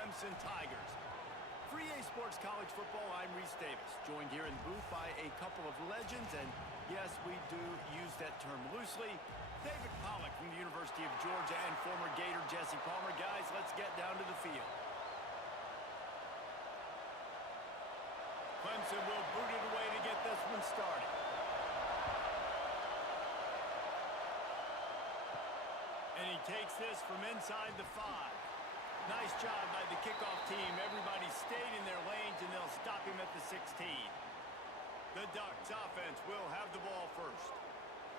Clemson Tigers. For EA Sports College Football, I'm Reese Davis, joined here in the booth by a couple of legends, and yes, we do use that term loosely. David Pollack from the University of Georgia and former Gator Jesse Palmer. Guys, let's get down to the field. Clemson will boot it away to get this one started. And he takes this from inside the 5. Nice job by the kickoff team. Everybody stayed in their lanes, and they'll stop him at the 16. The Ducks offense will have the ball first.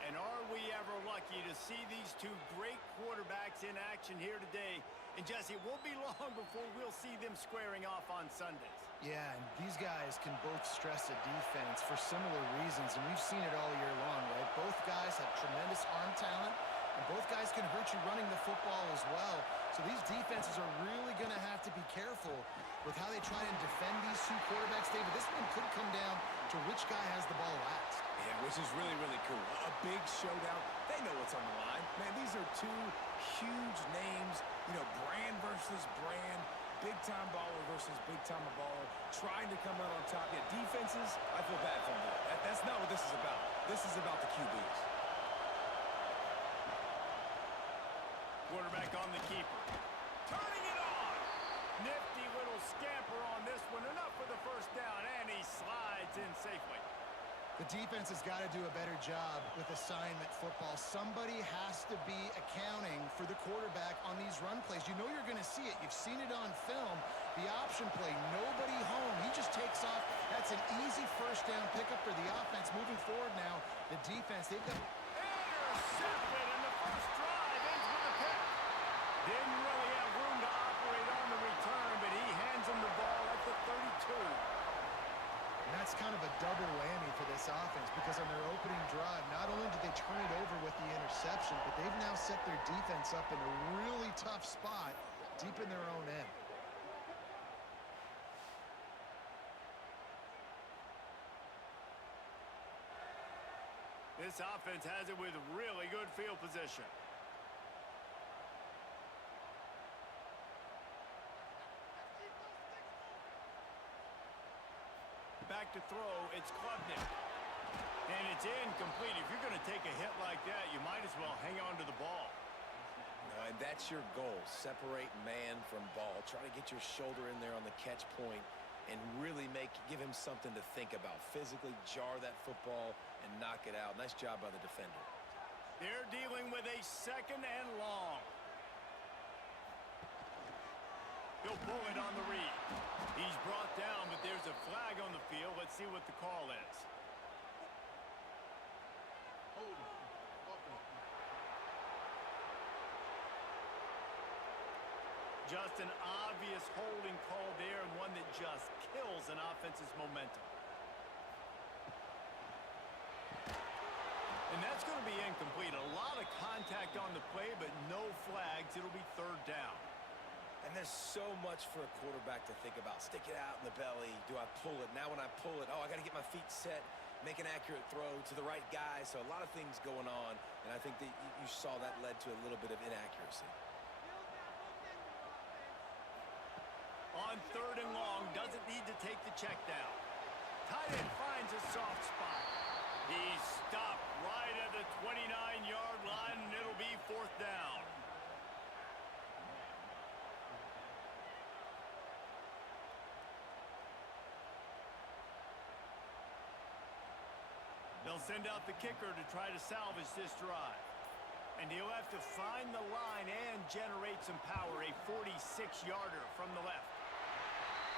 And are we ever lucky to see these two great quarterbacks in action here today? And Jesse, it won't be long before we'll see them squaring off on Sundays. Yeah, and these guys can both stress a defense for similar reasons, and we've seen it all year long, right? Both guys have tremendous arm talent, and both guys can hurt you running the football as well. So these defenses are really going to have to be careful with how they try and defend these two quarterbacks. David, this one could come down to which guy has the ball last. Yeah, which is really, really cool. A big showdown. They know what's on the line. Man, these are two huge names, you know, brand versus brand, big-time baller versus big-time baller, trying to come out on top. Yeah, defenses, I feel bad for them. That's not what this is about. This is about the QBs. Quarterback on the keeper. Turning it on! Nifty little scamper on this one. Enough for the first down, and he slides in safely. The defense has got to do a better job with assignment football. Somebody has to be accounting for the quarterback on these run plays. You know you're going to see it. You've seen it on film. The option play, nobody home. He just takes off. That's an easy first down pickup for the offense. Moving forward now, the defense, they've got... Intercepted in the first drive into the pick. Didn't really have room to operate on the return, but he hands him the ball at the 32. And that's kind of a double whammy for this offense, because on their opening drive, not only did they turn it over with the interception, but they've now set their defense up in a really tough spot deep in their own end. This offense has it with really good field position. Back to throw, it's Klubnik. And it's incomplete. If you're going to take a hit like that, you might as well hang on to the ball. And that's your goal. Separate man from ball. Try to get your shoulder in there on the catch point and really give him something to think about. Physically jar that football and knock it out. Nice job by the defender. They're dealing with a second and long. He'll pull it on the read. He's brought down, but there's a flag on the field. Let's see what the call is. Just an obvious holding call there, and one that just kills an offense's momentum. And that's going to be incomplete. A lot of contact on the play, but no flags. It'll be third down. And there's so much for a quarterback to think about. Stick it out in the belly. Do I pull it? Now when I pull it, I got to get my feet set, make an accurate throw to the right guy. So a lot of things going on, and I think that you saw that led to a little bit of inaccuracy. On third and long, doesn't need to take the check down. Tight end finds a soft spot. He's stopped right at the 29-yard line, and it'll be fourth down. They'll send out the kicker to try to salvage this drive. And he'll have to find the line and generate some power, a 46-yarder from the left.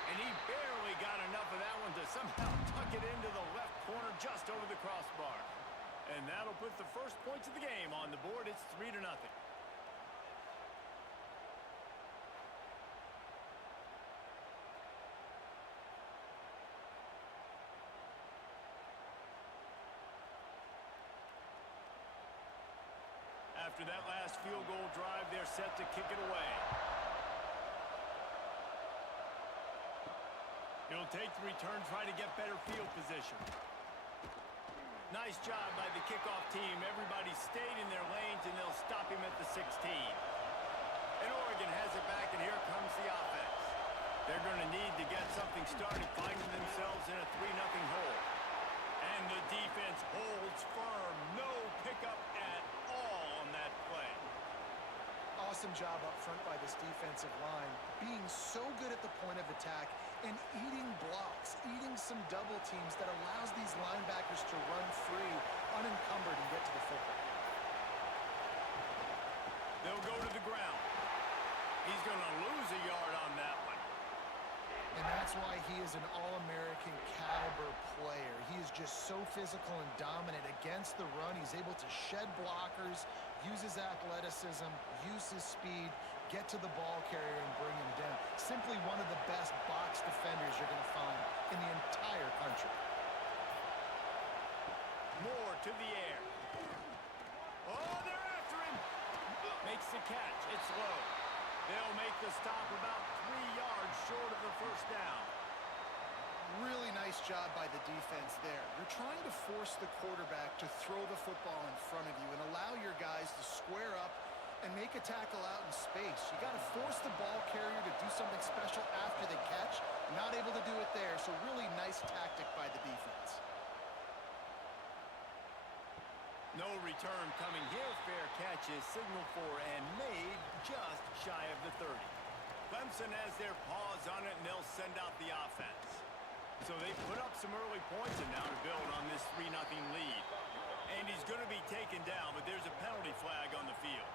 And he barely got enough of that one to somehow tuck it into the left corner just over the crossbar. And that'll put the first points of the game on the board. It's 3-0. After that last field goal drive, they're set to kick it away. He'll take the return, try to get better field position. Nice job by the kickoff team. Everybody stayed in their lanes, and they'll stop him at the 16. And Oregon has it back, and here comes the offense. They're going to need to get something started, finding themselves in a 3-0 hole. And the defense holds firm. No pickup at all on that play. Awesome job up front by this defensive line, being so good at the point of attack and eating blocks, eating some double teams that allows these linebackers to run free, unencumbered, and get to the football. They'll go to the ground. He's going to lose a yard on that one. And that's why he is an All-American caliber player. He is just so physical and dominant against the run. He's able to shed blockers, use his athleticism, use his speed, get to the ball carrier and bring him down. Simply one of the best box defenders you're going to find in the entire country. Moore to the air. Oh, they're after him. Makes the catch. It's low. They'll make the stop about 3 yards short of the first down. Really nice job by the defense there. You're trying to force the quarterback to throw the football in front of you and allow your guys to square up and make a tackle out in space. You got to force the ball carrier to do something special after the catch. Not able to do it there, so really nice tactic by the defense. No return coming here. Fair catch is signaled for and made just shy of the 30. Clemson has their paws on it, and they'll send out the offense. So they put up some early points and now to build on this 3-0 lead. And he's going to be taken down, but there's a penalty flag on the field.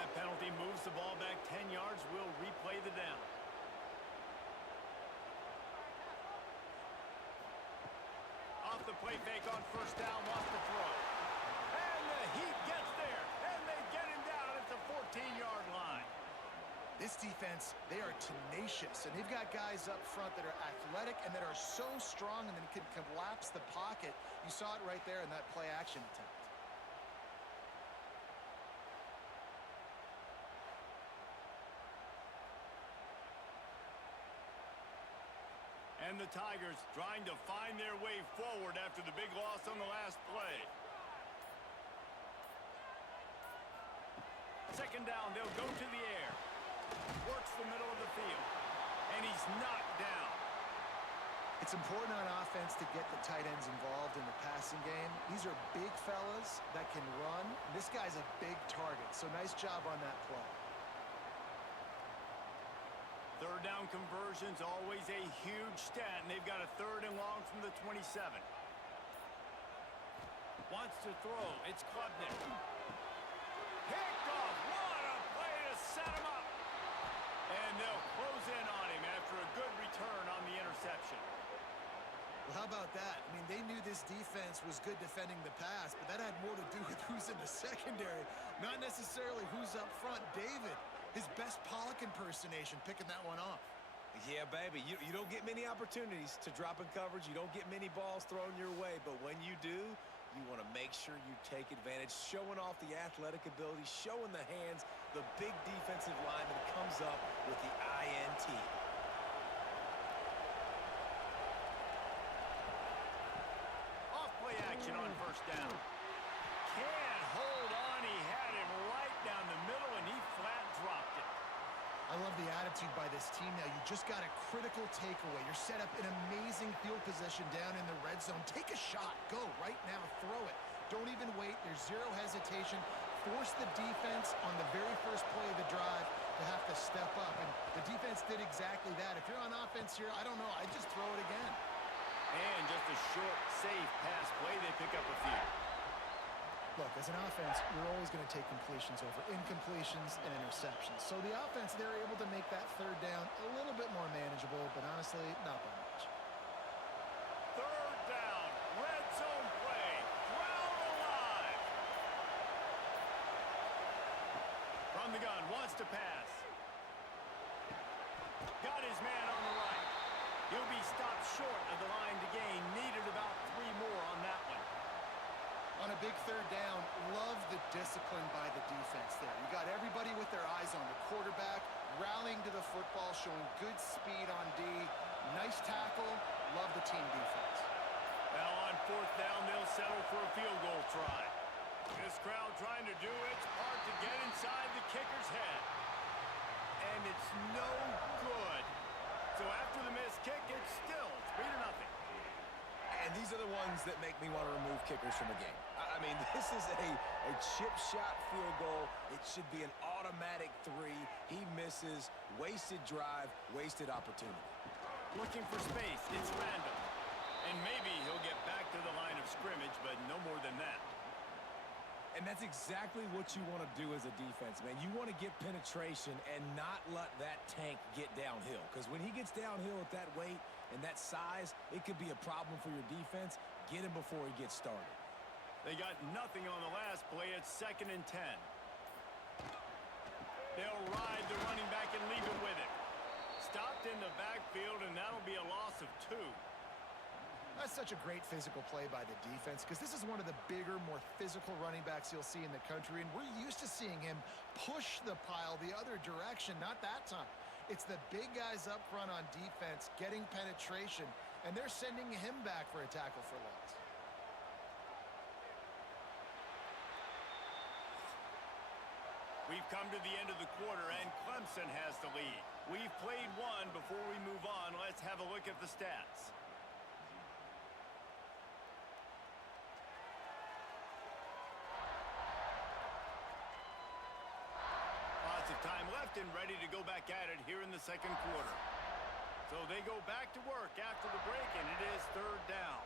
That penalty moves the ball back 10 yards. We'll replay the down. Off the play fake on first down, lost the throw. And the Heat gets there, and they get him down at the 14-yard line. This defense, they are tenacious, and they've got guys up front that are athletic and that are so strong and then can collapse the pocket. You saw it right there in that play-action attempt. And the Tigers trying to find their way forward after the big loss on the last play. Second down, they'll go to the air. Works the middle of the field. And he's knocked down. It's important on offense to get the tight ends involved in the passing game. These are big fellas that can run. This guy's a big target, so nice job on that play. Third down conversions, always a huge stat, and they've got a 3rd and long from the 27. Wants to throw. It's Klubnik. Picked off. What a play to set him up. And they'll close in on him after a good return on the interception. Well, how about that? I mean, they knew this defense was good defending the pass, but that had more to do with who's in the secondary, not necessarily who's up front. David, his best Pollock impersonation, picking that one off. Yeah, baby, you don't get many opportunities to drop in coverage. You don't get many balls thrown your way, but when you do, you want to make sure you take advantage, showing off the athletic ability, showing the hands. The big defensive lineman comes up with the INT. Off-play action on first down. Can't hold on. He had him right down the middle, and he flat dropped it. I love the attitude by this team now. You just got a critical takeaway. You're set up in amazing field position down in the red zone. Take a shot. Go right now. Throw it. Don't even wait. There's zero hesitation. Force the defense on the very first play of the drive to have to step up. And the defense did exactly that. If you're on offense here, I don't know. I'd just throw it again. And just a short, safe pass play. They pick up a few. Look, as an offense, you're always going to take completions over incompletions and interceptions. So the offense, they're able to make that third down a little bit more manageable, but honestly, not by much. Third down, red zone play, ground alive. From the gun, wants to pass. Got his man on the right. He'll be stopped short of the line to gain. Needed about 3 more on that one. On a big third down, love the discipline by the defense there. You got everybody with their eyes on the quarterback, rallying to the football, showing good speed on D. Nice tackle. Love the team defense. Now on fourth down, they'll settle for a field goal try. This crowd trying to do its part to get inside the kicker's head. And it's no good. So after the missed kick, it's still 3-0. And these are the ones that make me want to remove kickers from the game. I mean, this is a chip shot field goal. It should be an automatic 3. He misses. Wasted drive, wasted opportunity. Looking for space, it's random. And maybe he'll get back to the line of scrimmage, but no more than that. And that's exactly what you want to do as a defense, man. You want to get penetration and not let that tank get downhill. Because when he gets downhill at that weight and that size, it could be a problem for your defense. Get him before he gets started. They got nothing on the last play. It's 2nd and 10. They'll ride the running back and leave it with him. Stopped in the backfield, and that'll be a loss of 2. That's such a great physical play by the defense because this is one of the bigger, more physical running backs you'll see in the country, and we're used to seeing him push the pile the other direction. Not that time. It's the big guys up front on defense getting penetration, and they're sending him back for a tackle for loss. We've come to the end of the quarter, and Clemson has the lead. We've played one. Before we move on, let's have a look at the stats. Lots of time left and ready to go back at it here in the 2nd quarter. So they go back to work after the break, and it is 3rd down.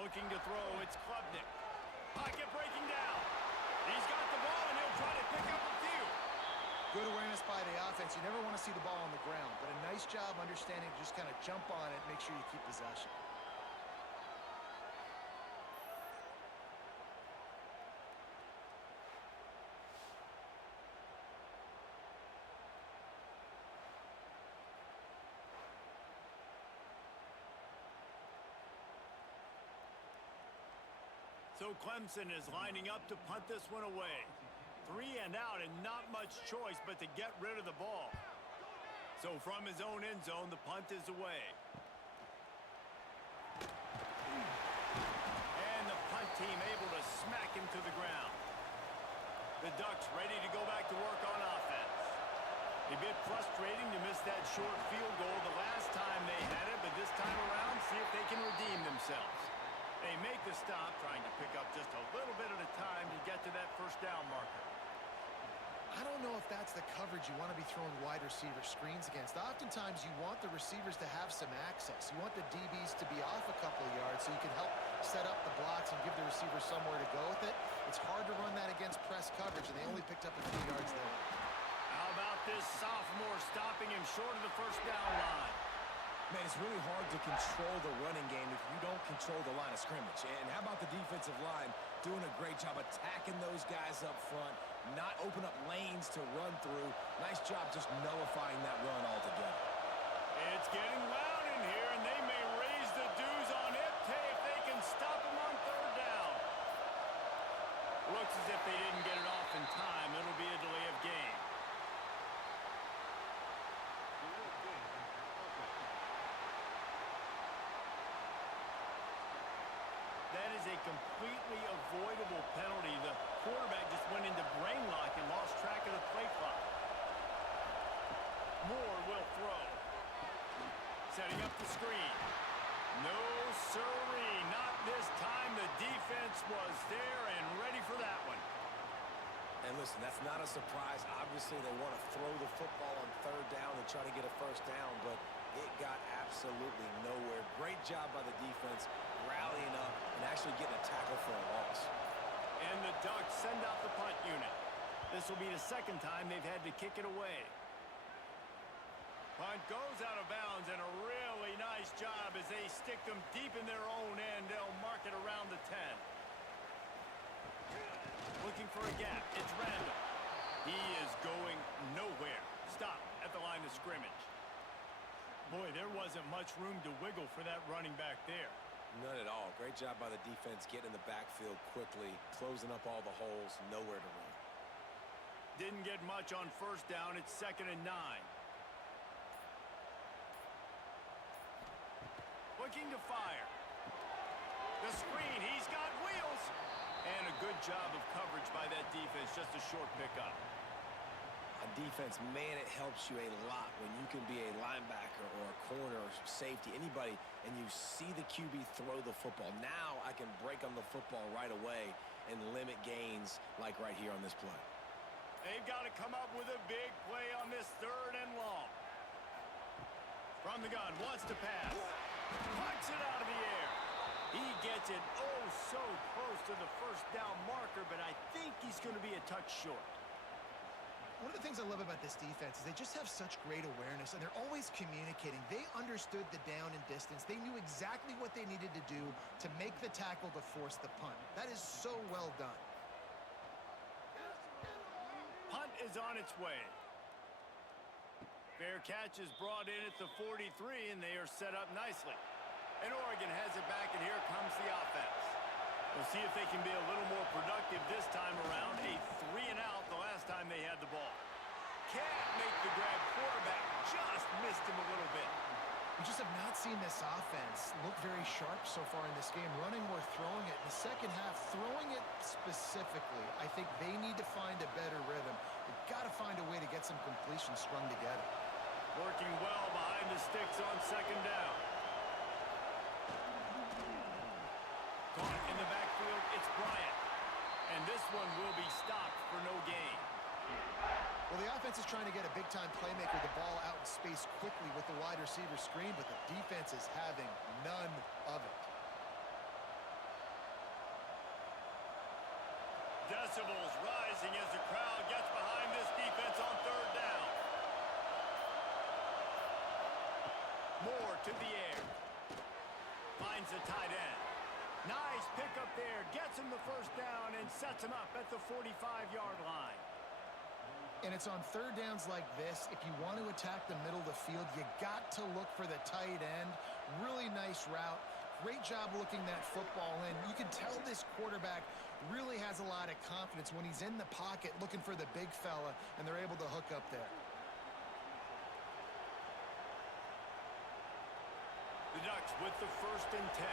Looking to throw, it's Klubnik. Pocket breaking down. He's got the ball, and he'll try to pick up a few. Good awareness by the offense. You never want to see the ball on the ground, but a nice job understanding to just kind of jump on it, make sure you keep possession. So Clemson is lining up to punt this one away. 3 and out and not much choice but to get rid of the ball. So from his own end zone, the punt is away. And the punt team able to smack him to the ground. The Ducks ready to go back to work on offense. A bit frustrating to miss that short field goal the last time they had it, but this time around, see if they can redeem themselves. They make the stop, trying to pick up just a little bit at a time to get to that 1st down marker. I don't know if that's the coverage you want to be throwing wide receiver screens against. Oftentimes, you want the receivers to have some access. You want the DBs to be off a couple of yards so you can help set up the blocks and give the receiver somewhere to go with it. It's hard to run that against press coverage, and they only picked up a few yards there. How about this sophomore stopping him short of the 1st down line? Man, it's really hard to control the running game if you don't control the line of scrimmage. And how about the defensive line doing a great job attacking those guys up front, not open up lanes to run through. Nice job just nullifying that run altogether. It's getting loud in here, and they may raise the dues on it if they can stop him on 3rd down. Looks as if they didn't get it off in time. It'll be a delay of game. That is a completely avoidable penalty. The quarterback just went into brain lock and lost track of the play clock. Moore will throw. Setting up the screen. No siree, not this time. The defense was there and ready for that one. And listen, that's not a surprise. Obviously, they want to throw the football on 3rd down and try to get a 1st down, but it got absolutely nowhere. Great job by the defense, rallying up and actually getting a tackle for a loss. And the Ducks send out the punt unit. This will be the 2nd time they've had to kick it away. Punt goes out of bounds, and a really nice job as they stick them deep in their own end. They'll mark it around the 10. Looking for a gap. It's random. He is going nowhere. Stop at the line of scrimmage. Boy, there wasn't much room to wiggle for that running back there. None at all. Great job by the defense getting in the backfield quickly, closing up all the holes, nowhere to run. Didn't get much on 1st down. It's 2nd and 9. Looking to fire. The screen, he's got wheels. And a good job of coverage by that defense, just a short pickup. On defense, man, it helps you a lot when you can be a linebacker or a corner or safety, anybody, and you see the QB throw the football. Now I can break on the football right away and limit gains like right here on this play. They've got to come up with a big play on this 3rd and long. From the gun, wants to pass. Punts it out of the air. He gets it oh so close to the first down marker, but I think he's going to be a touch short. One of the things I love about this defense is they just have such great awareness, and they're always communicating. They understood the down and distance. They knew exactly what they needed to do to make the tackle to force the punt. That is so well done. Punt is on its way. Fair catch is brought in at the 43, and they are set up nicely. And Oregon has it back, and here comes the offense. We'll see if they can be a little more productive this time around. A 3 and out the last time they had the ball. Can't make the grab. Quarterback just missed him a little bit. We just have not seen this offense look very sharp so far in this game, running or throwing it. In the second half, throwing it specifically, I think they need to find a better rhythm. They've got to find a way to get some completions strung together. Working well behind the sticks on 2nd down. Caught in the backfield, it's Bryant. And this one will be stopped for no gain. Well, the offense is trying to get a big-time playmaker the ball out in space quickly with the wide receiver screen, but the defense is having none of it. Decibels rising as the crowd gets behind this defense on 3rd down. Moore to the air. Finds the tight end. Nice pickup there. Gets him the 1st down and sets him up at the 45-yard line. And it's on 3rd downs like this. If you want to attack the middle of the field, you got to look for the tight end. Really nice route. Great job looking that football in. You can tell this quarterback really has a lot of confidence when he's in the pocket looking for the big fella, and they're able to hook up there. The Ducks with the 1st and 10.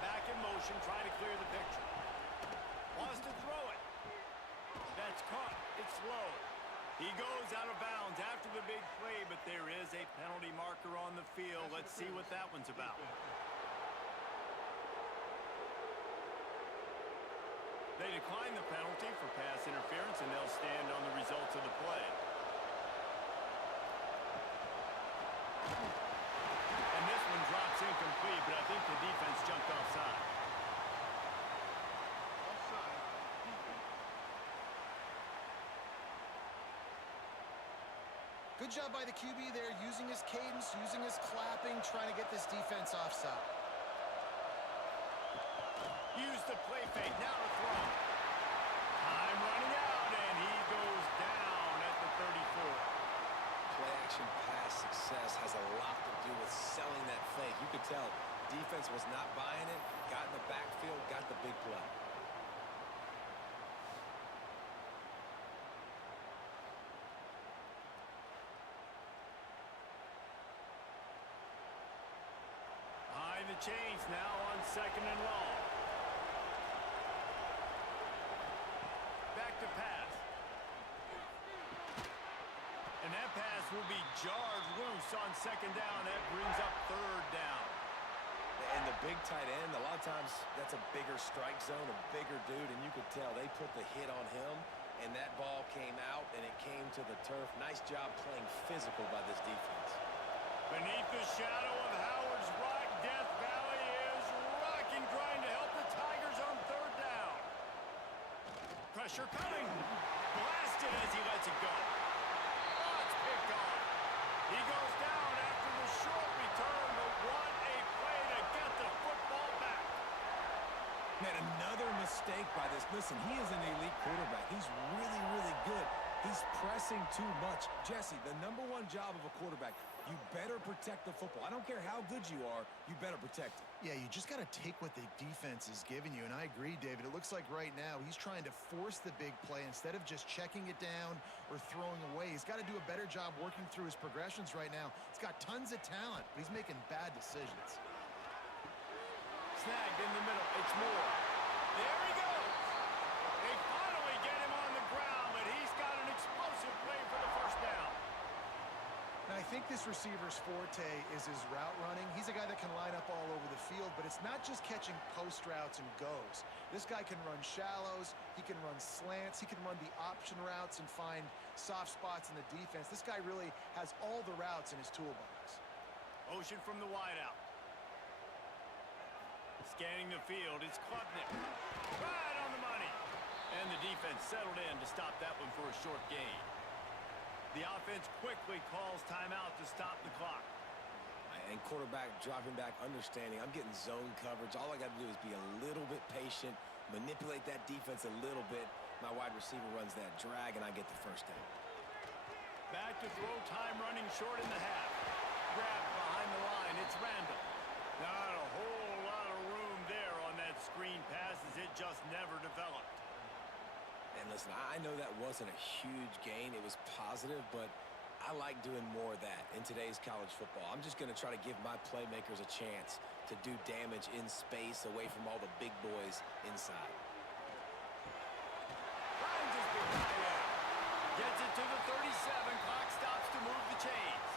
Back in motion, trying to clear the picture. Wants to throw it. That's caught. It's low. He goes out of bounds after the big play, but there is a penalty marker on the field. Let's see what that one's about. They decline the penalty for pass interference, and they'll stand on the results of the play. And this one drops incomplete, but I think the defense jumped offside. Good job by the QB there, using his cadence, using his clapping, trying to get this defense offside. Use the play fake, now to throw. Time running out, and he goes down at the 34. Play action pass success has a lot to do with selling that fake. You could tell defense was not buying it, got in the backfield, got the big play. Behind the chains now on 2nd and long. Back to pass. And that pass will be jarred loose on 2nd down. That brings up 3rd down. And the big tight end, a lot of times that's a bigger strike zone, a bigger dude, and you could tell they put the hit on him, and that ball came out, and it came to the turf. Nice job playing physical by this defense. Beneath the shadow of Howard's Rock, Death Valley is rocking, trying to help the Tigers on 3rd down. Pressure coming. Blasted as he lets it go. Oh, it's picked off. He goes down after the short return, but what a play to get the football back. Man, another mistake by this. Listen, he is an elite quarterback. He's really, really good. He's pressing too much. Jesse, the #1 job of a quarterback, you better protect the football. I don't care how good you are, you better protect it. Yeah, you just got to take what the defense is giving you, and I agree, David. It looks like right now he's trying to force the big play instead of just checking it down or throwing away. He's got to do a better job working through his progressions right now. He's got tons of talent, but he's making bad decisions. Snagged in the middle. It's Moore. There he goes. They finally get him on the ground, but he's got an explosive play for the first down. Now, I think this receiver's forte is his route running. He's a guy that can line up all over the field, but it's not just catching post routes and goes. This guy can run shallows, he can run slants, he can run the option routes and find soft spots in the defense. This guy really has all the routes in his toolbox. Motion from the wideout. Scanning the field, it's Klubnik. Right on the money. And the defense settled in to stop that one for a short gain. The offense quickly calls timeout to stop the clock. And quarterback dropping back, understanding I'm getting zone coverage. All I got to do is be a little bit patient, manipulate that defense a little bit. My wide receiver runs that drag, and I get the first down. Back to throw, time running short in the half. Grab behind the line, it's Randall. Not a whole lot of room there on that screen pass as it just never developed. And listen, I know that wasn't a huge gain. It was positive, but I like doing more of that in today's college football. I'm just going to try to give my playmakers a chance to do damage in space away from all the big boys inside. Finds his big guy out. Gets it to the 37. Clock stops to move the chains.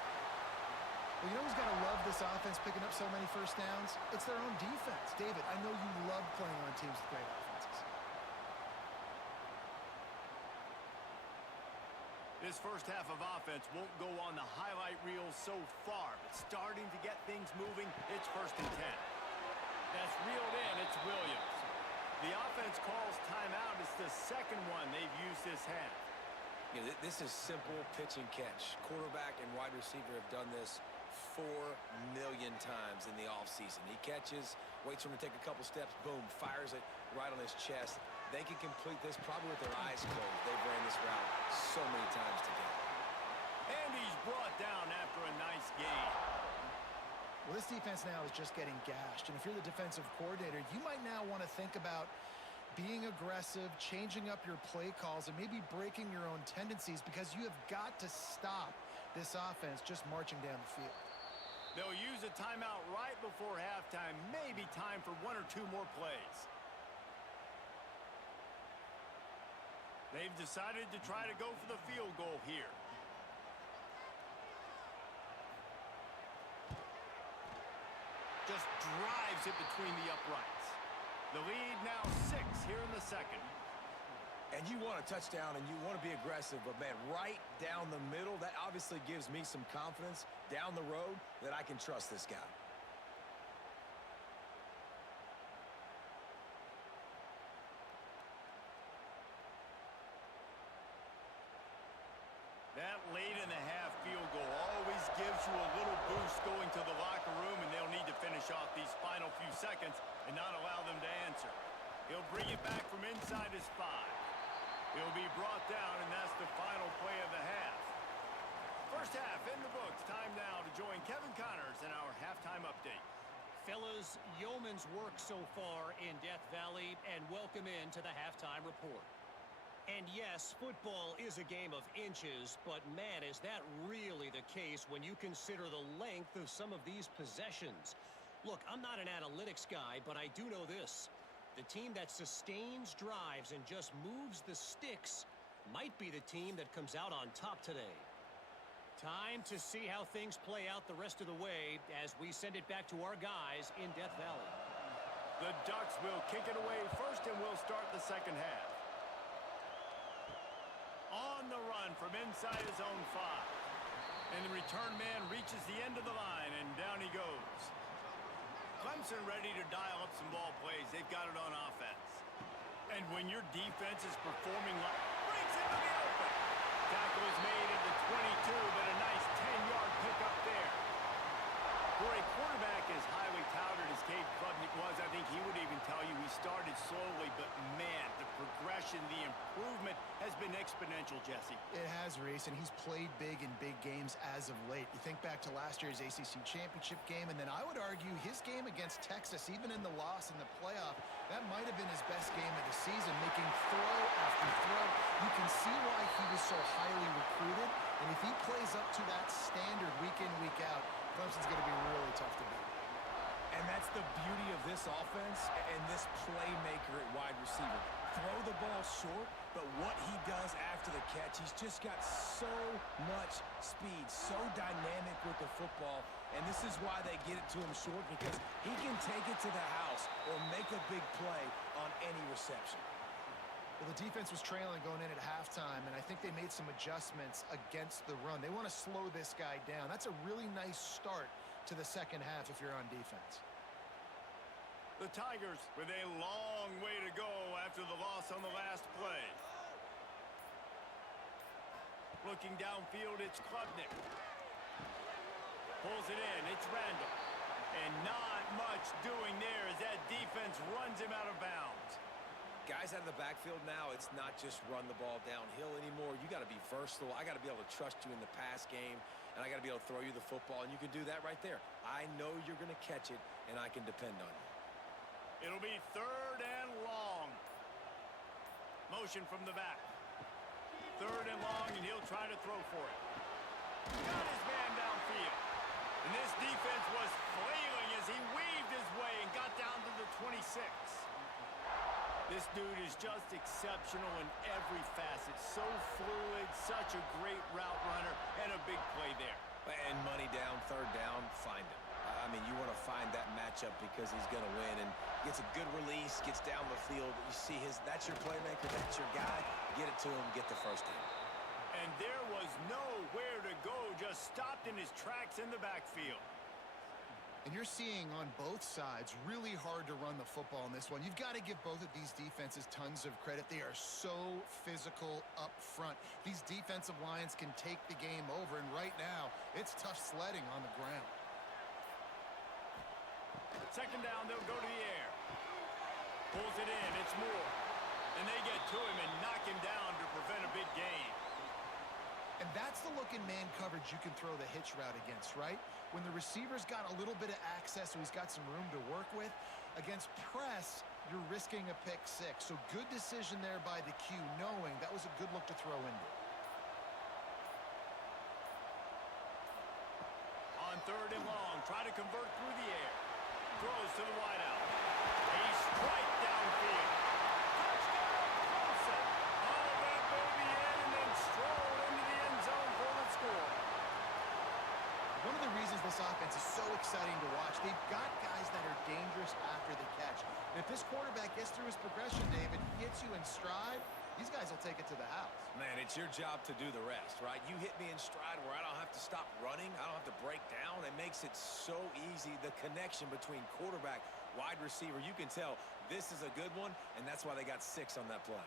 Well, you know who's got to love this offense picking up so many first downs? It's their own defense. David, I know you love playing on teams with great offenses. This first half of offense won't go on the highlight reel so far, but starting to get things moving, it's 1st and 10. That's reeled in, it's Williams. The offense calls timeout. It's the second one they've used this half. You know, this is simple pitch and catch. Quarterback and wide receiver have done this 4 million times in the offseason. He catches, waits for him to take a couple steps, boom, fires it right on his chest. They can complete this probably with their eyes closed. They've ran this route so many times together. And he's brought down after a nice gain. Well, this defense now is just getting gashed. And if you're the defensive coordinator, you might now want to think about being aggressive, changing up your play calls, and maybe breaking your own tendencies because you have got to stop this offense just marching down the field. They'll use a timeout right before halftime. Maybe time for 1 or 2 more plays. They've decided to try to go for the field goal here. Just drives it between the uprights. The lead now 6 here in the second. And you want a touchdown and you want to be aggressive, but man, right down the middle, that obviously gives me some confidence down the road that I can trust this guy. That late in the half field goal always gives you a little boost going to the locker room, and they'll need to finish off these final few seconds and not allow them to answer. He'll bring it back from inside his 5. He'll be brought down, and that's the final play of the half. First half in the books. Time now to join Kevin Connors in our halftime update. Fellas, yeoman's work so far in Death Valley, and welcome into the halftime report. And yes, football is a game of inches, but man, is that really the case when you consider the length of some of these possessions. Look, I'm not an analytics guy, but I do know this. The team that sustains drives and just moves the sticks might be the team that comes out on top today. Time to see how things play out the rest of the way as we send it back to our guys in Death Valley. The Ducks will kick it away first, and we'll start the second half. On the run from inside his own 5. And the return man reaches the end of the line, and down he goes. Clemson ready to dial up some ball plays. They've got it on offense. And when your defense is performing like... Breaks into the open. Tackle is made at the 22, but a nice 10-yard pickup there. For a quarterback as highly touted as Cade Klubnik was, I think he would even tell you he started slowly, but man, the progression, the improvement has been exponential, Jesse. It has, Reese, and he's played big in big games as of late. You think back to last year's ACC championship game, and then I would argue his game against Texas, even in the loss in the playoff, that might have been his best game of the season, making throw after throw. You can see why he was so highly recruited, and if he plays up to that standard week in, week out, Clemson's going to be really tough to beat. And that's the beauty of this offense and this playmaker at wide receiver. Throw the ball short, but what he does after the catch, he's just got so much speed, so dynamic with the football, and this is why they get it to him short, because he can take it to the house or make a big play on any reception. Well, the defense was trailing going in at halftime, and I think they made some adjustments against the run. They want to slow this guy down. That's a really nice start to the second half if you're on defense. The Tigers with a long way to go after the loss on the last play. Looking downfield, it's Klubnik. Pulls it in, it's Randall. And not much doing there as that defense runs him out of bounds. Guys out of the backfield now, it's not just run the ball downhill anymore. You got to be versatile. I got to be able to trust you in the pass game, and I got to be able to throw you the football, and you can do that right there. I know you're going to catch it, and I can depend on you. It'll be 3rd and long. Motion from the back. 3rd and long, and he'll try to throw for it. Got his man downfield. And this defense was flailing as he weaved his way and got down to the 26. This dude is just exceptional in every facet. So fluid, such a great route runner, and a big play there. And money down, 3rd down, find him. I mean, you want to find that matchup because he's going to win, and gets a good release, gets down the field. You see that's your playmaker, that's your guy. Get it to him, get the first down. And there was nowhere to go, just stopped in his tracks in the backfield. And you're seeing on both sides really hard to run the football in this one. You've got to give both of these defenses tons of credit. They are so physical up front. These defensive lines can take the game over, and right now, it's tough sledding on the ground. 2nd down, they'll go to the air. Pulls it in, it's Moore. And they get to him and knock him down to prevent a big gain. And that's the look in man coverage you can throw the hitch route against, right? When the receiver's got a little bit of access, so he's got some room to work with. Against press, you're risking a pick 6. So good decision there by the Q, knowing that was a good look to throw into. On 3rd and long, try to convert through the air. Throws to the wideout. A strike downfield. Touchdown, Clemson. All that baby in and then stroll into the end zone for the score. One of the reasons this offense is so exciting to watch, they've got guys that are dangerous after the catch. And if this quarterback gets through his progression, David, hits you in stride, these guys will take it to the house. Man, it's your job to do the rest, right? You hit me in stride where I don't have to stop running. I don't have to break down. It makes it so easy. The connection between quarterback, wide receiver, you can tell this is a good one, and that's why they got 6 on that play.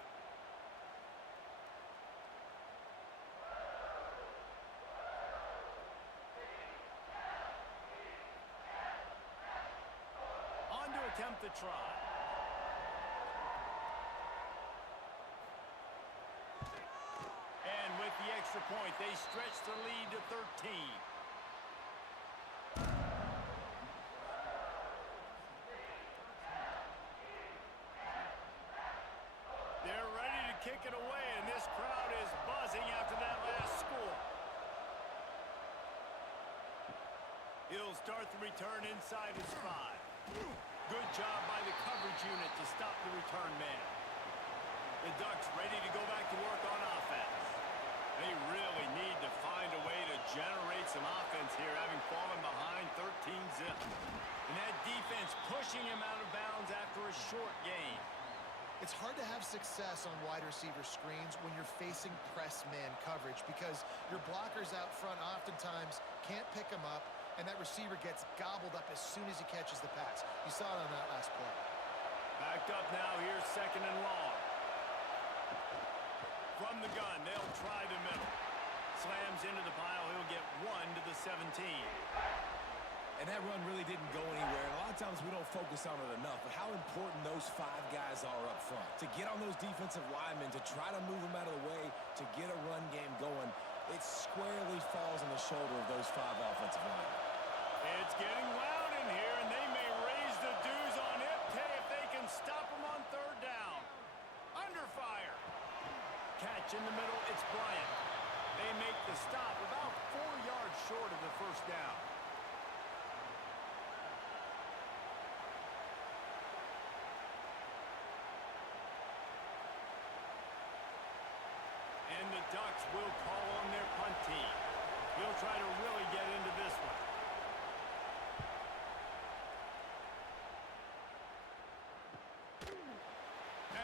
On to attempt the try. And with the extra point, they stretch the lead to 13. They're ready to kick it away, and this crowd is buzzing after that last score. He'll start the return inside his 5. Good job by the coverage unit to stop the return man. The Ducks ready to go back to work on offense. They really need to find a way to generate some offense here, having fallen behind 13-zip. And that defense pushing him out of bounds after a short gain. It's hard to have success on wide receiver screens when you're facing press man coverage because your blockers out front oftentimes can't pick them up, and that receiver gets gobbled up as soon as he catches the pass. You saw it on that last play. Backed up now, here's 2nd and long. From the gun, they'll try the middle. Slams into the pile, he'll get 1 to the 17. And that run really didn't go anywhere. And a lot of times we don't focus on it enough, but how important those 5 guys are up front. To get on those defensive linemen, to try to move them out of the way, to get a run game going, it squarely falls on the shoulder of those 5 offensive linemen. It's getting loud in here, and they may raise the dues on Ipte if they can stop them on 3rd down. Under fire. Catch in the middle, it's Bryant. They make the stop about 4 yards short of the 1st down. And the Ducks will call on their punt team. He'll try to really get into this one.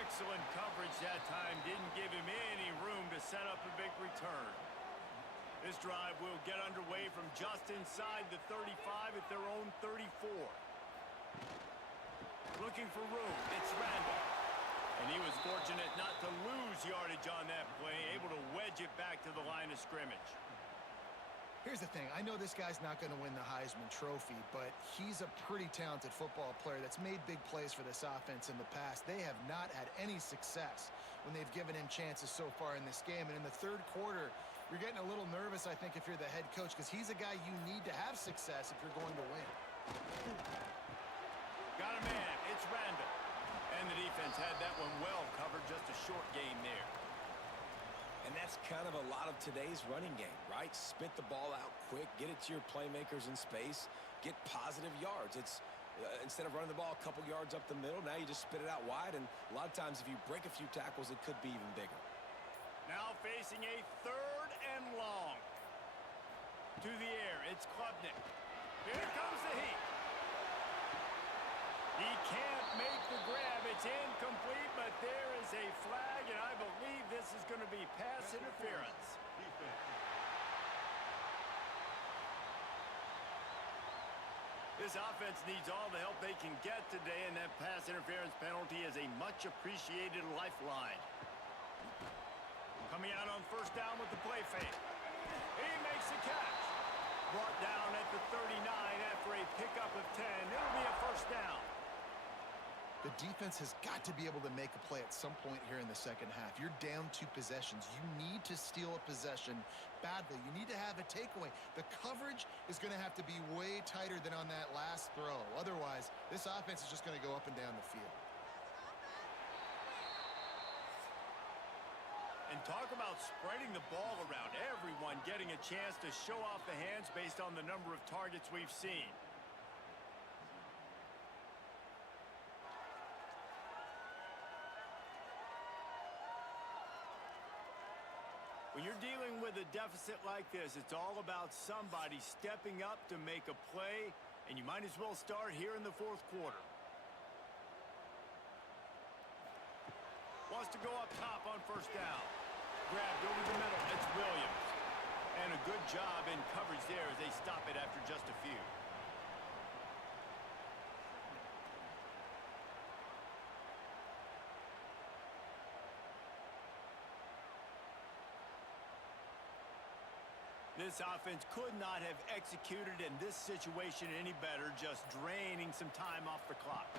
Excellent coverage that time. Didn't give him any room to set up a big return. This drive will get underway from just inside the 35 at their own 34. Looking for room. It's Randall. And he was fortunate not to lose yardage on that play, able to wedge it back to the line of scrimmage. Here's the thing. I know this guy's not going to win the Heisman Trophy, but he's a pretty talented football player that's made big plays for this offense in the past. They have not had any success when they've given him chances so far in this game. And in the 3rd quarter, you're getting a little nervous, I think, if you're the head coach, because he's a guy you need to have success if you're going to win. Got a man. It's Randall. And the defense had that one well covered, just a short gain there. And that's kind of a lot of today's running game, right? Spit the ball out quick, get it to your playmakers in space, get positive yards. It's instead of running the ball a couple yards up the middle, now you just spit it out wide, and a lot of times if you break a few tackles, it could be even bigger. Now facing a 3rd and long. To the air, it's Klubnik. Here comes the heat. He can't make the grab. It's incomplete, but there is a flag, and I believe this is going to be pass interference. This offense needs all the help they can get today, and that pass interference penalty is a much-appreciated lifeline. Coming out on 1st down with the play fake. He makes the catch. Brought down at the 39 after a pickup of 10. It'll be a 1st down. The defense has got to be able to make a play at some point here in the 2nd half. You're down 2 possessions. You need to steal a possession badly. You need to have a takeaway. The coverage is going to have to be way tighter than on that last throw. Otherwise, this offense is just going to go up and down the field. And talk about spreading the ball around. Everyone getting a chance to show off the hands based on the number of targets we've seen. When you're dealing with a deficit like this, it's all about somebody stepping up to make a play, and you might as well start here in the 4th quarter. Wants to go up top on 1st down. Grabbed over the middle. It's Williams. And a good job in coverage there as they stop it after just a few. This offense could not have executed in this situation any better, just draining some time off the clock.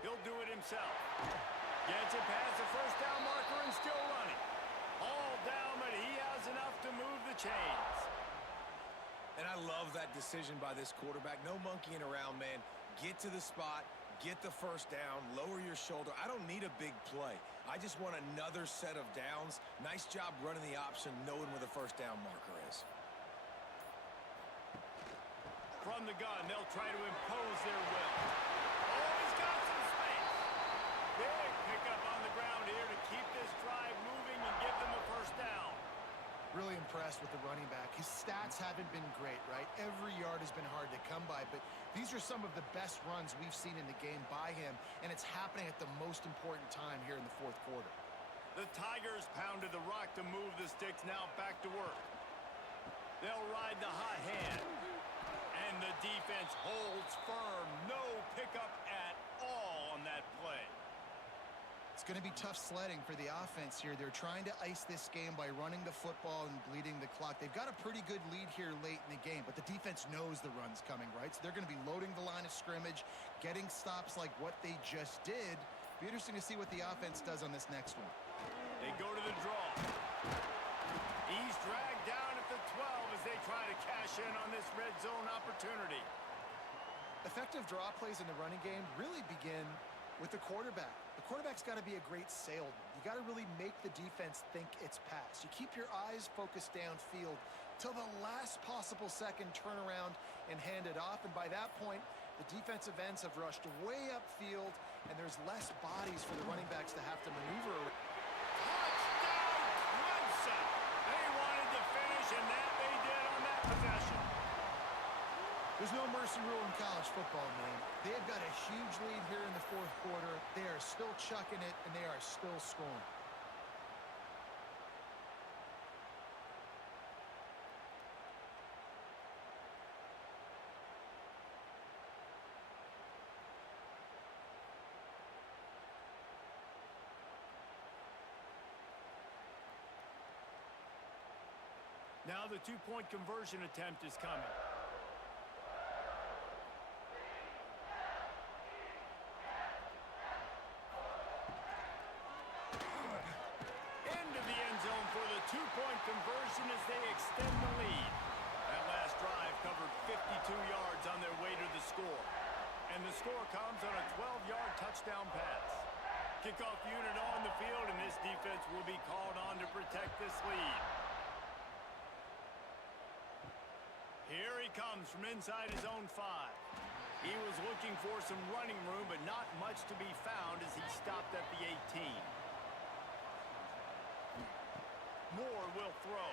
He'll do it himself. Gets it past the 1st down marker and still running. All down, but he has enough to move the chains. And I love that decision by this quarterback. No monkeying around, man. Get to the spot, get the 1st down, lower your shoulder. I don't need a big play. I just want another set of downs. Nice job running the option, knowing where the 1st down marker is. From the gun, they'll try to impose their will. Oh, he's got some space. Big pickup on the ground here to keep this drive moving and give them a 1st down. Really impressed with the running back. His stats haven't been great, right? Every yard has been hard to come by, but these are some of the best runs we've seen in the game by him, and it's happening at the most important time here in the 4th quarter. The Tigers pounded the rock to move the sticks, now back to work. They'll ride the hot hand. And the defense holds firm. No pickup at all on that play. It's going to be tough sledding for the offense here. They're trying to ice this game by running the football and bleeding the clock. They've got a pretty good lead here late in the game, but the defense knows the run's coming, right? So they're going to be loading the line of scrimmage, getting stops like what they just did. Be interesting to see what the offense does on this next one. They go to the draw. He's dragged down at the 12 as they try to cash in on this red zone opportunity. Effective draw plays in the running game really begin with the quarterback. The quarterback's got to be a great salesman. You got to really make the defense think it's pass. You keep your eyes focused downfield till the last possible second, turn around and hand it off. And by that point, the defensive ends have rushed way upfield, and there's less bodies for the running backs to have to maneuver around. Touchdown, Clemson! They wanted to finish, and that they did on that possession. There's no mercy rule in college football, man. They've got a huge lead here in the fourth quarter. They are still chucking it, and they are still scoring. Now the two-point conversion attempt is coming. Into the end zone for the two-point conversion as they extend the lead. That last drive covered 52 yards on their way to the score. And the score comes on a 12-yard touchdown pass. Kickoff unit on the field, and this defense will be called on to protect this lead. Here he comes from inside his own 5. He was looking for some running room, but not much to be found as he stopped at the 18. Moore will throw.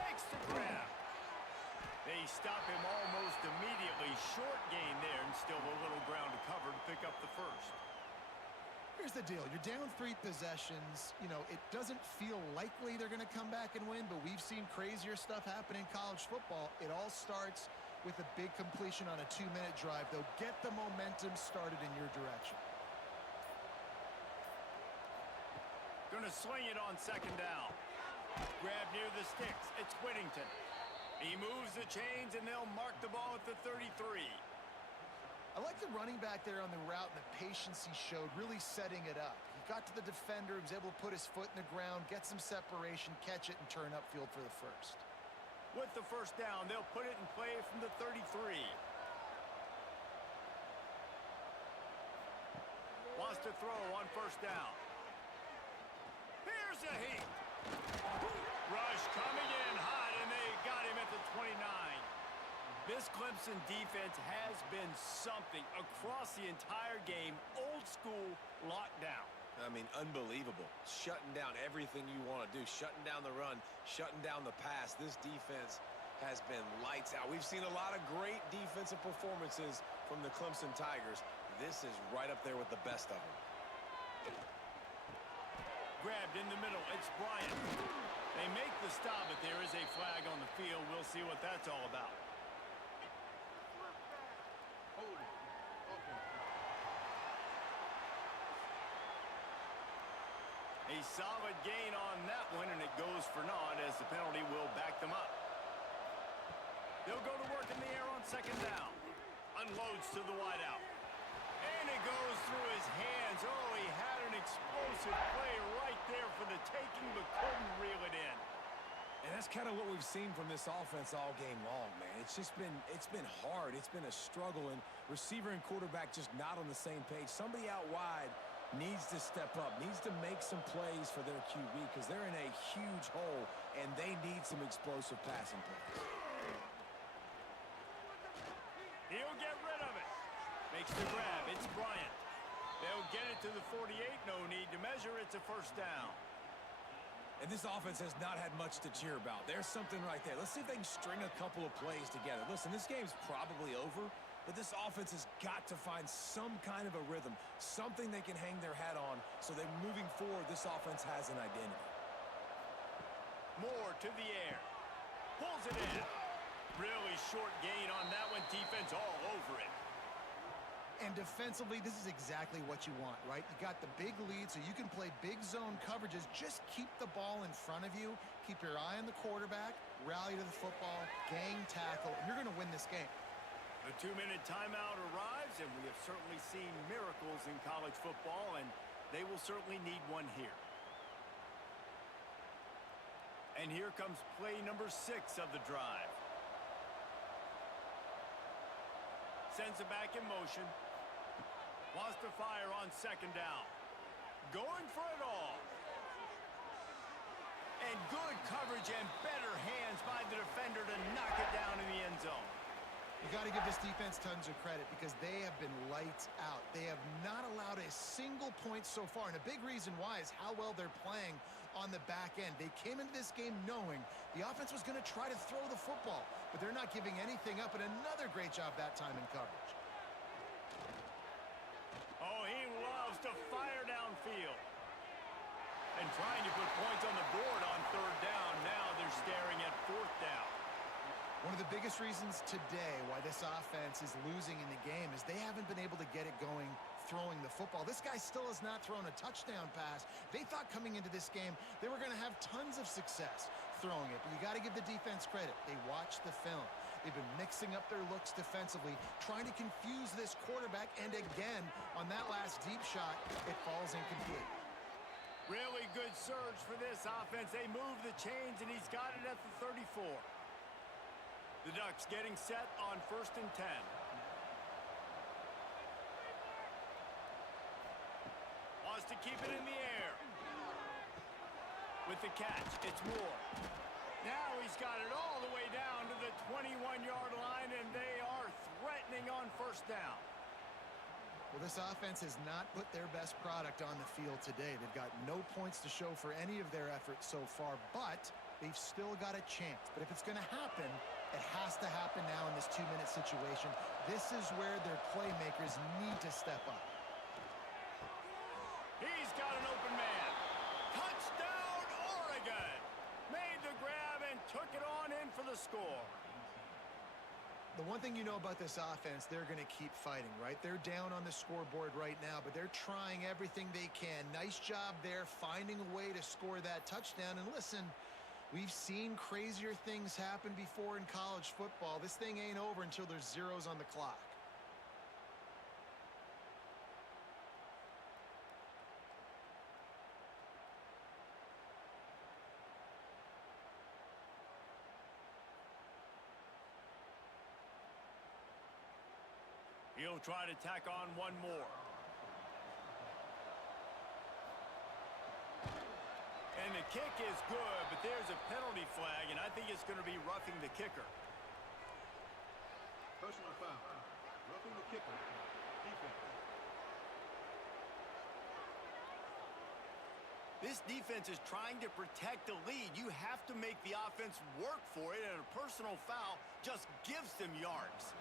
Makes the grab. They stop him almost immediately. Short gain there, and still a little ground to cover to pick up the first. Here's the deal. You're down 3 possessions. You know, it doesn't feel likely they're going to come back and win, but we've seen crazier stuff happen in college football. It all starts with a big completion on a 2-minute drive. They'll get the momentum started in your direction. Going to sling it on second down. Grab near the sticks. It's Whittington. He moves the chains, and they'll mark the ball at the 33. I like the running back there on the route and the patience he showed, really setting it up. He got to the defender, he was able to put his foot in the ground, get some separation, catch it, and turn upfield for the first. With the first down, they'll put it in play from the 33. Wants to throw on first down. Here's a heat. Rush coming in hot, and they got him at the 29. This Clemson defense has been something across the entire game. Old school lockdown. I mean, unbelievable. Shutting down everything you want to do. Shutting down the run, shutting down the pass. This defense has been lights out. We've seen a lot of great defensive performances from the Clemson Tigers. This is right up there with the best of them. Grabbed in the middle. It's Bryant. They make the stop, but there is a flag on the field. We'll see what that's all about. A solid gain on that one, and it goes for naught as the penalty will back them up. They'll go to work in the air on second down. Unloads to the wideout. And it goes through his hands. Oh, he had an explosive play right there for the taking, but couldn't reel it in. And that's kind of what we've seen from this offense all game long, man. It's been hard. It's been a struggle, and receiver and quarterback just not on the same page. Somebody out wide needs to step up, needs to make some plays for their QB because they're in a huge hole, and they need some explosive passing plays. He'll get rid of it. Makes the grab. It's Bryant. They'll get it to the 48. No need to measure. It's a first down. And this offense has not had much to cheer about. There's something right there. Let's see if they can string a couple of plays together. Listen, this game's probably over, but this offense has got to find some kind of a rhythm, something they can hang their hat on so that moving forward, this offense has an identity. Moore to the air. Pulls it in. Really short gain on that one. Defense all over it. And defensively, this is exactly what you want, right? You got the big lead, so you can play big zone coverages. Just keep the ball in front of you. Keep your eye on the quarterback. Rally to the football. Gang tackle. And you're going to win this game. The 2-minute timeout arrives, and we have certainly seen miracles in college football, and they will certainly need one here. And here comes play number 6 of the drive. Sends it back in motion. Wants to fire on second down. Going for it all. And good coverage and better hands by the defender to knock it down in the end zone. You got to give this defense tons of credit because they have been lights out. They have not allowed a single point so far, and a big reason why is how well they're playing on the back end. They came into this game knowing the offense was going to try to throw the football, but they're not giving anything up, and another great job that time in coverage. Oh, he loves to fire downfield. And trying to put points on the board on third down. Now they're staring at fourth down. One of the biggest reasons today why this offense is losing in the game is they haven't been able to get it going throwing the football. This guy still has not thrown a touchdown pass. They thought coming into this game they were going to have tons of success throwing it, but you got to give the defense credit. They watched the film. They've been mixing up their looks defensively, trying to confuse this quarterback, and again, on that last deep shot, it falls incomplete. Really good surge for this offense. They move the chains, and he's got it at the 34. The Ducks getting set on 1st and 10. Wants to keep it in the air. With the catch, it's Moore. Now he's got it all the way down to the 21-yard line, and they are threatening on 1st down. Well, this offense has not put their best product on the field today. They've got no points to show for any of their efforts so far, but they've still got a chance. But if it's going to happen, it has to happen now in this 2-minute situation. This is where their playmakers need to step up. He's got an open man. Touchdown, Oregon! Made the grab and took it on in for the score. The one thing you know about this offense, they're going to keep fighting, right? They're down on the scoreboard right now, but they're trying everything they can. Nice job there, finding a way to score that touchdown. And listen, we've seen crazier things happen before in college football. This thing ain't over until there's zeros on the clock. He'll try to tack on one more. And the kick is good, but there's a penalty flag, and I think it's going to be roughing the kicker. Personal foul. Roughing the kicker. Defense. This defense is trying to protect the lead. You have to make the offense work for it, and a personal foul just gives them yards.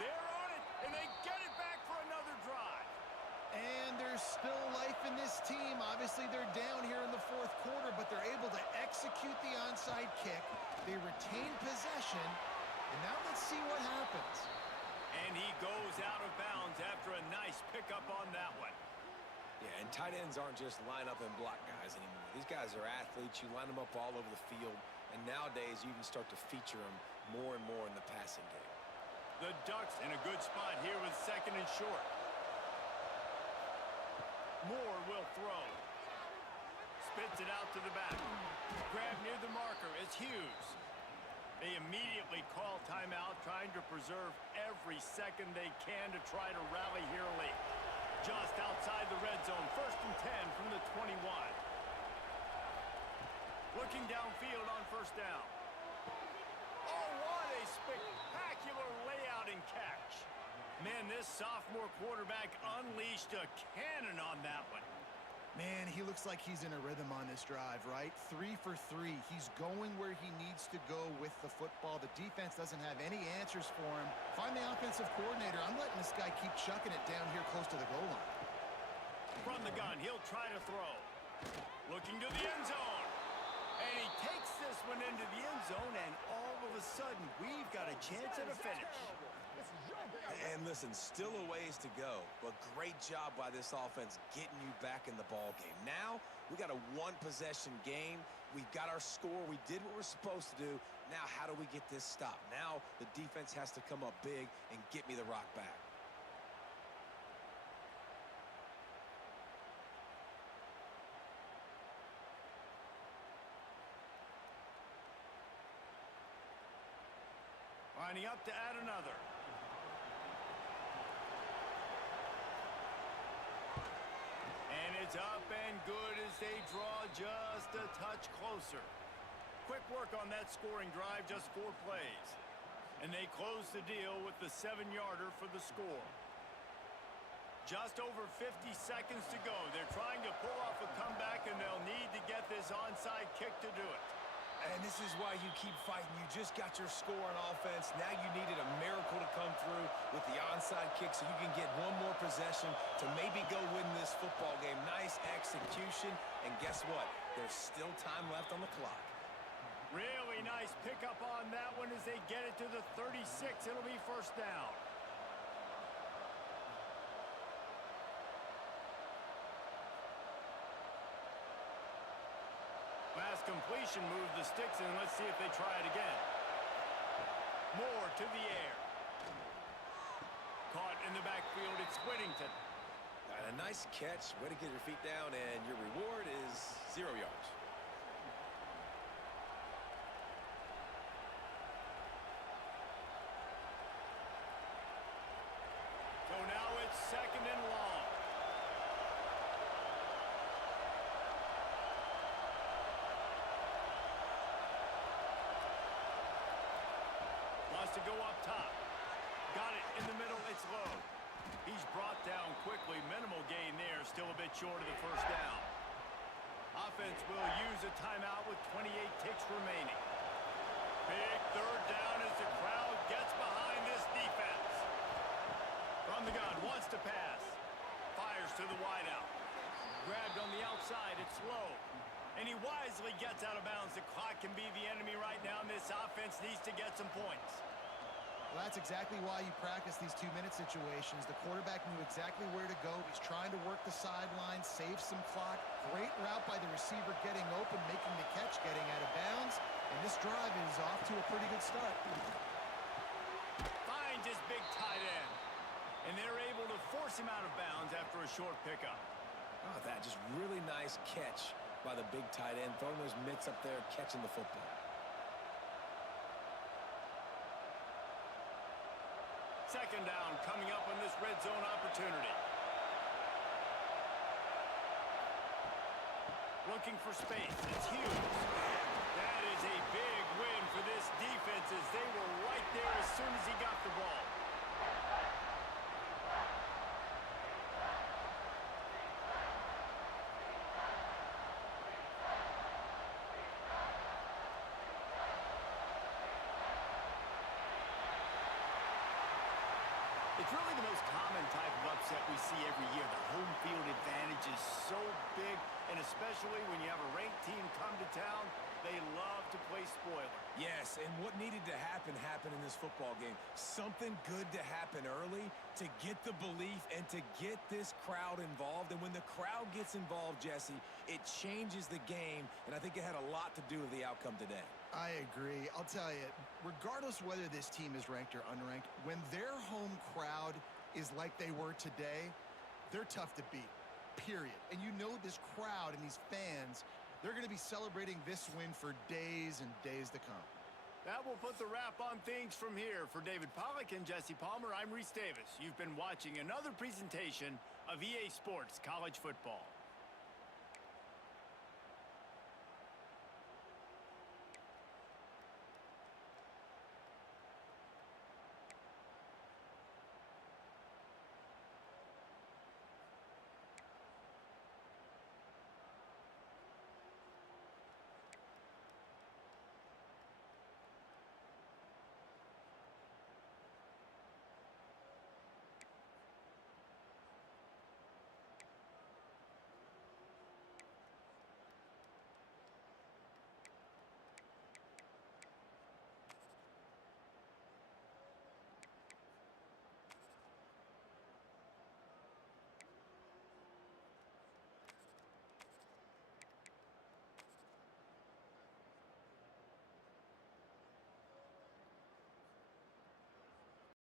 They're on it, and they get it back for another drive. And there's still life in this team. Obviously, they're down here in the 4th quarter, but they're able to execute the onside kick. They retain possession, and now let's see what happens. And he goes out of bounds after a nice pickup on that one. Yeah, and tight ends aren't just line up and block guys anymore. These guys are athletes. You line them up all over the field, and nowadays you can start to feature them more and more in the passing game. The Ducks in a good spot here with 2nd and short. Moore will throw. Spits it out to the back. Grab near the marker. It's Hughes. They immediately call timeout, trying to preserve every second they can to try to rally here late. Just outside the red zone. 1st and 10 from the 21. Looking downfield on 1st down. Oh, what a spectacular layout and catch. Man, this sophomore quarterback unleashed a cannon on that one. Man, he looks like he's in a rhythm on this drive, right? 3 for 3. He's going where he needs to go with the football. The defense doesn't have any answers for him. Find the offensive coordinator. I'm letting this guy keep chucking it down here close to the goal line. From the gun, he'll try to throw. Looking to the end zone. And he takes this one into the end zone, and all of a a sudden, we've got a chance at a finish. And listen, still a ways to go, but great job by this offense getting you back in the ball game. Now, we got a one-possession game. We've got our score. We did what we're supposed to do. Now, how do we get this stopped? Now, the defense has to come up big and get me the rock back. Lining up to add another. And it's up and good as they draw just a touch closer. Quick work on that scoring drive, just 4 plays. And they close the deal with the 7-yarder for the score. Just over 50 seconds to go. They're trying to pull off a comeback, and they'll need to get this onside kick to do it. And this is why you keep fighting. You just got your score on offense. Now you needed a miracle to come through with the onside kick so you can get one more possession to maybe go win this football game. Nice execution. And guess what? There's still time left on the clock. Really nice pickup on that one as they get it to the 36. It'll be first down. Last completion moved the sticks in. Let's see if they try it again. Moore to the air. Caught in the backfield. It's Whittington. A nice catch. Way to get your feet down, and your reward is 0 yards. So now it's 2nd and long. Wants to go up top. Got it in the middle. It's low. He's brought down quickly. Minimal gain there. Still a bit short of the first down. Offense will use a timeout with 28 ticks remaining. Big 3rd down as the crowd gets behind this defense. From the gun, wants to pass. Fires to the wideout. Grabbed on the outside. It's low. And he wisely gets out of bounds. The clock can be the enemy right now, and this offense needs to get some points. Well, that's exactly why you practice these 2-minute situations. The quarterback knew exactly where to go. He's trying to work the sideline, save some clock. Great route by the receiver getting open, making the catch, getting out of bounds. And this drive is off to a pretty good start. Finds his big tight end. And they're able to force him out of bounds after a short pickup. Oh, that just really nice catch by the big tight end, throwing those mitts up there, catching the football. Second down coming up on this red zone opportunity. Looking for space. It's huge. That is a big win for this defense as they were right there as soon as he got the ball. It's really the most common type of upset we see every year. The home field advantage is so big, and especially when you have a ranked team come to town, they love to play spoiler. Yes, and what needed to happen happened in this football game. Something good to happen early to get the belief and to get this crowd involved. And when the crowd gets involved, Jesse, it changes the game, and I think it had a lot to do with the outcome today. I agree. I'll tell you, regardless whether this team is ranked or unranked, when their home crowd is like they were today, they're tough to beat, period. And you know this crowd and these fans, they're going to be celebrating this win for days and days to come. That will put the wrap on things from here. For David Pollack and Jesse Palmer, I'm Reese Davis. You've been watching another presentation of EA Sports College Football.